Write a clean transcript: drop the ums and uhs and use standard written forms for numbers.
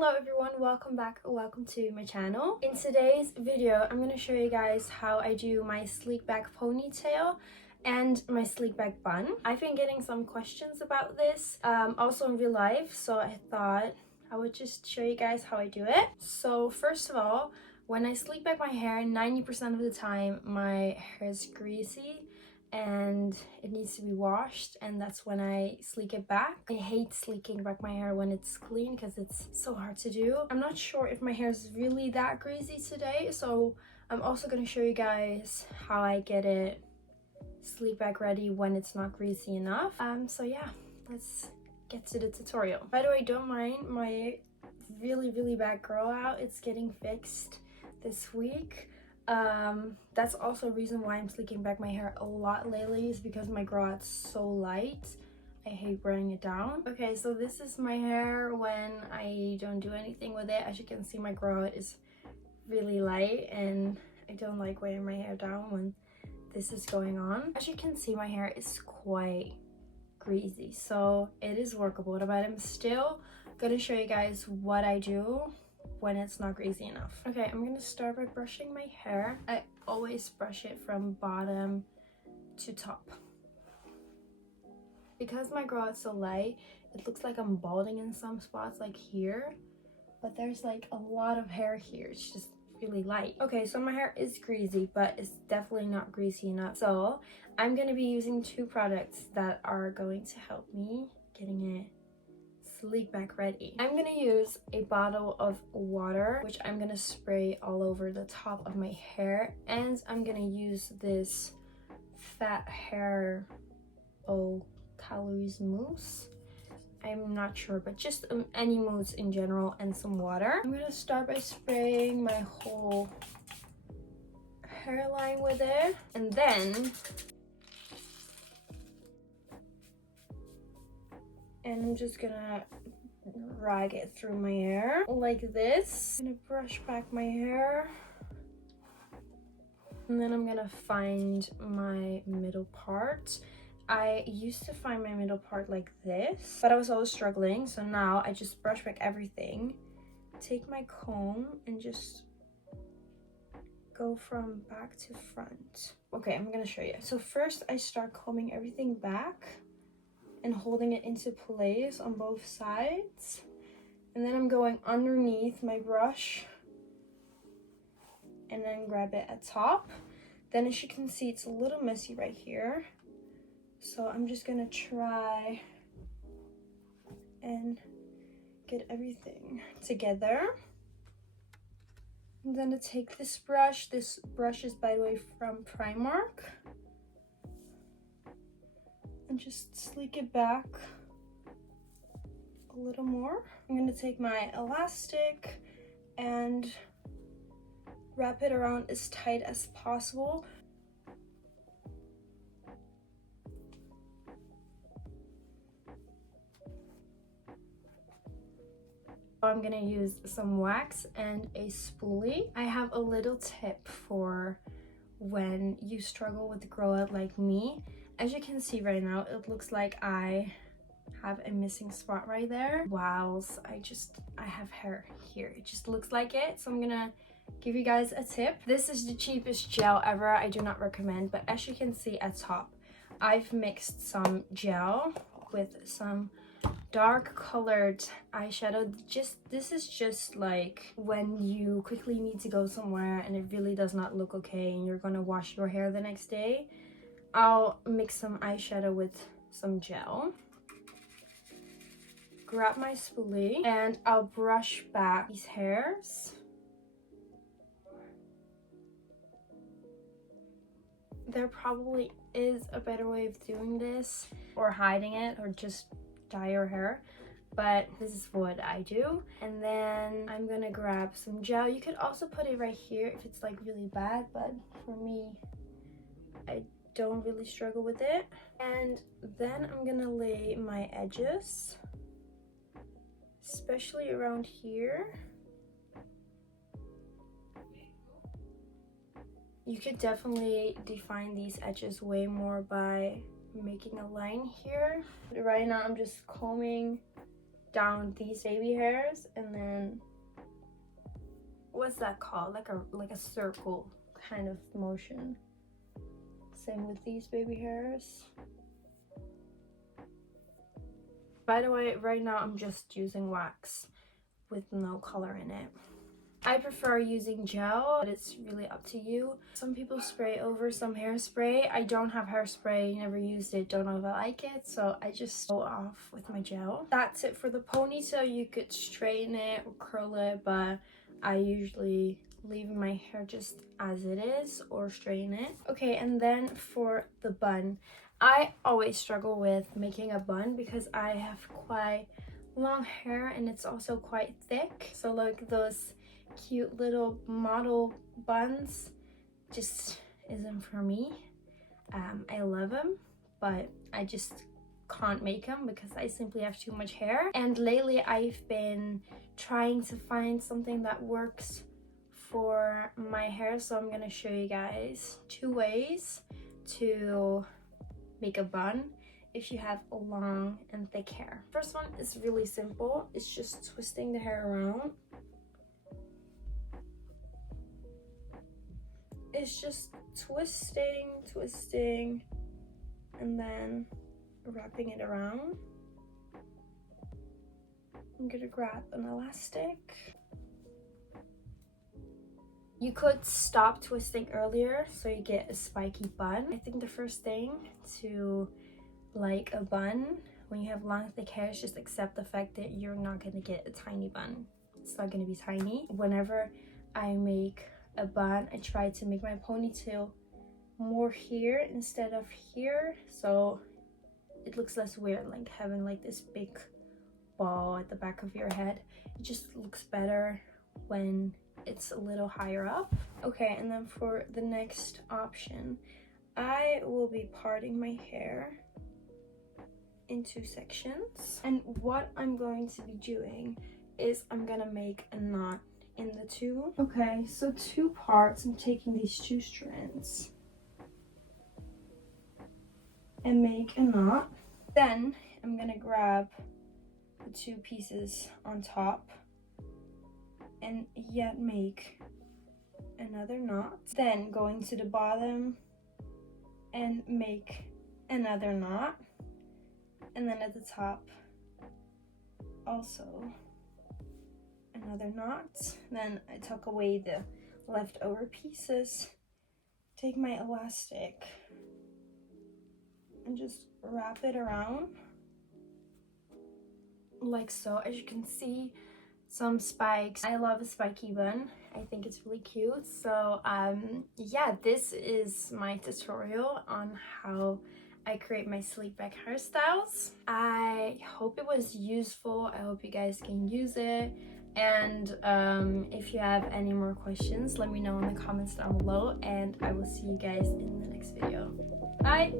Hello everyone, welcome back or welcome to my channel. In today's video, I'm going to show you guys how I do my sleek back ponytail and my sleek back bun. I've been getting some questions about this, also in real life, so I thought I would just show you guys how I do it. So first of all, when I sleek back my hair, 90% of the time my hair is greasy and it needs to be washed, and that's when I sleek it back. I hate sleeking back my hair when it's clean because it's so hard to do. I'm not sure if my hair is really that greasy today, so I'm also going to show you guys how I get it sleek back ready when it's not greasy enough. So yeah, let's get to the tutorial. By the way, don't mind my really bad grow out. It's getting fixed this week. That's also a reason why I'm sleeking back my hair a lot lately, is because my grow out's so light. I hate wearing it down. Okay, so this is my hair when I don't do anything with it. As you can see, my grow out is really light and I don't like wearing my hair down when this is going on. As you can see, my hair is quite greasy, so it is workable, but I'm still gonna show you guys what I do when it's not greasy enough. Okay, I'm gonna start by brushing my hair. I always brush it from bottom to top. Because my grow out's so light, it looks like I'm balding in some spots, like here, but there's like a lot of hair here. It's just really light. Okay, so my hair is greasy, but it's definitely not greasy enough. So I'm gonna be using two products that are going to help me getting it sleek back ready. I'm gonna use a bottle of water, which I'm gonna spray all over the top of my hair, and I'm gonna use this fat hair calories mousse. I'm not sure, but just any mousse in general, and some water. I'm gonna start by spraying my whole hairline with it, and then I'm just gonna drag it through my hair like this. I'm gonna brush back my hair, and then I'm gonna find my middle part. I used to find my middle part like this, but I was always struggling, so now I just brush back everything, take my comb and just go from back to front. Okay, I'm gonna show you. So first I start combing everything back and holding it into place on both sides, and then I'm going underneath my brush and then grab it at top. Then as you can see, it's a little messy right here, so I'm just gonna try and get everything together. I'm gonna take this brush. This brush is, by the way, from Primark, and just sleek it back a little more. I'm gonna take my elastic and wrap it around as tight as possible. I'm gonna use some wax and a spoolie. I have a little tip for when you struggle with the grow out like me. As you can see right now, it looks like I have a missing spot right there. Wow, I have hair here. It just looks like it. So I'm gonna give you guys a tip. This is the cheapest gel ever. I do not recommend, but as you can see at top, I've mixed some gel with some dark colored eyeshadow. This is just like when you quickly need to go somewhere and it really does not look okay and you're gonna wash your hair the next day. I'll mix some eyeshadow with some gel, grab my spoolie, and I'll brush back these hairs. There probably is a better way of doing this, or hiding it, or just dye your hair, but this is what I do. And then I'm gonna grab some gel. You could also put it right here if it's like really bad, but for me, I don't really struggle with it. And then I'm gonna lay my edges, especially around here. You could definitely define these edges way more by making a line here. Right now I'm just combing down these baby hairs, and then what's that called, like a circle kind of motion. Same with these baby hairs. By the way, right now I'm just using wax with no color in it. I prefer using gel, but it's really up to you. Some people spray over some hairspray. I don't have hairspray, never used it, don't know if I like it, so I just go off with my gel. That's it for the ponytail. You could straighten it or curl it, but I usually leave my hair just as it is or straighten it. Okay, and then for the bun. I always struggle with making a bun because I have quite long hair and it's also quite thick. So like those cute little model buns just isn't for me. I love them, but I just can't make them because I simply have too much hair. And lately I've been trying to find something that works for my hair, so I'm gonna show you guys 2 ways to make a bun if you have long and thick hair. First one is really simple. It's just twisting the hair around. It's just twisting, and then wrapping it around. I'm gonna grab an elastic. You could stop twisting earlier so you get a spiky bun. I think the first thing to like a bun when you have long thick hair is just accept the fact that you're not gonna get a tiny bun. It's not gonna be tiny. Whenever I make a bun, I try to make my ponytail more here instead of here, so it looks less weird, like having like this big ball at the back of your head. It just looks better when it's a little higher up. Okay, and then for the next option, I will be parting my hair in 2 sections, and what I'm going to be doing is I'm gonna make a knot in the 2. Okay, so 2 parts. I'm taking these 2 strands and make a knot. Then I'm gonna grab the 2 pieces on top and yet make another knot. Then going to the bottom and make another knot, and then at the top also another knot. Then I tuck away the leftover pieces, take my elastic and just wrap it around like so. As you can see, some spikes. I love a spiky bun. I think it's really cute. So yeah, this is my tutorial on how I create my sleek back hairstyles. I hope it was useful. I hope you guys can use it. And if you have any more questions, let me know in the comments down below, and I will see you guys in the next video. Bye!